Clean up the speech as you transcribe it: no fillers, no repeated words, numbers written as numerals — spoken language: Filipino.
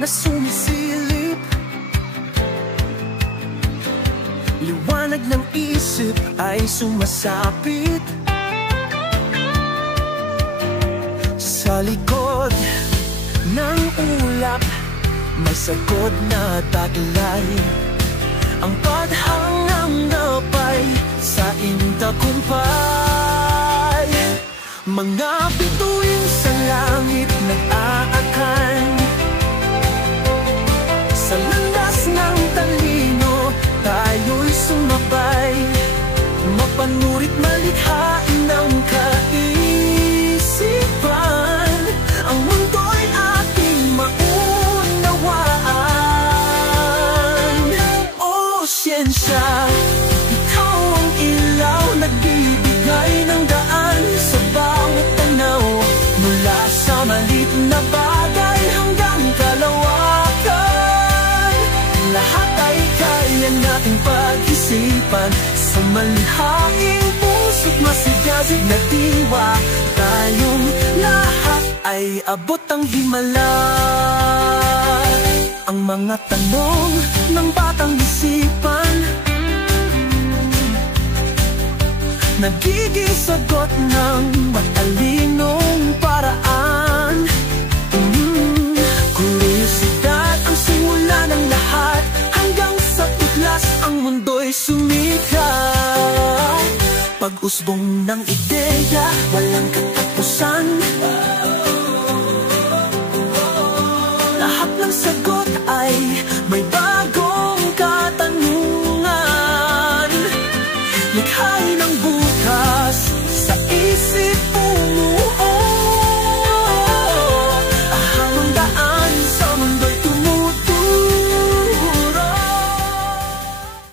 na sumisilip. Liwanag ng isip ay sumasapit. Sa likod ng ulap, may sagot na taglay. Ang paghangang napay sa intakumpay. Mga bituin sa langit nag-aakan. Sa landas ng talino, tayo'y sumabay. Mapanurit malikhain ng kaisipan. Ang mundo'y ating maunawaan. O siyensya, ikaw ang ilaw, nagbibigay ng daan sa bawat tanaw. Mula sa maliit na bagay hanggang kalawakan, lahat ay kaya nating pag-isipan. Sa malikhaing puso't masigasig na diwa, tayong lahat ay abot ang himala. Ang mga tanong ng batang isipan, nagigisagot ng matalinong paraan. Kuryosidad ang simula ng lahat, hanggang sa tuklas ang mundo'y sumikat. Pag-usbong ng ideya, walang katapusan. Lahat ng sagot ay may bagong katanungan. Likhain ang buhay